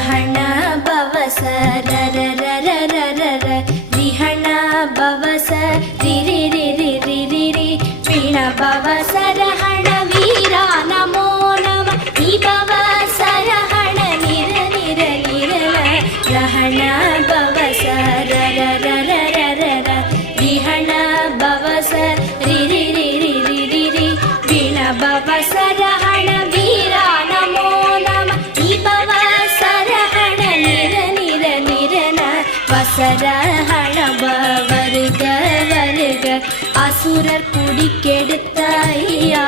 ரஹண பவச ரர ரர ரர ர ரிஹண பவச ரிரி ரிரி ரிரி ரி வீண பவச ரஹண வீரா நமோ நம நீ பவச ரஹண நிர நிர நிர ரஹண பவச ரர ரர ரர ர ரிஹண பவச ரிரி ரிரி ரிரி ரி வீண பவச ரஹண வீரா நமோ நம நீ பவச ரஹண நிர நிர நிரன வசரஹண வருக வருக அசுரர் குடி கெடுத்த ஐயா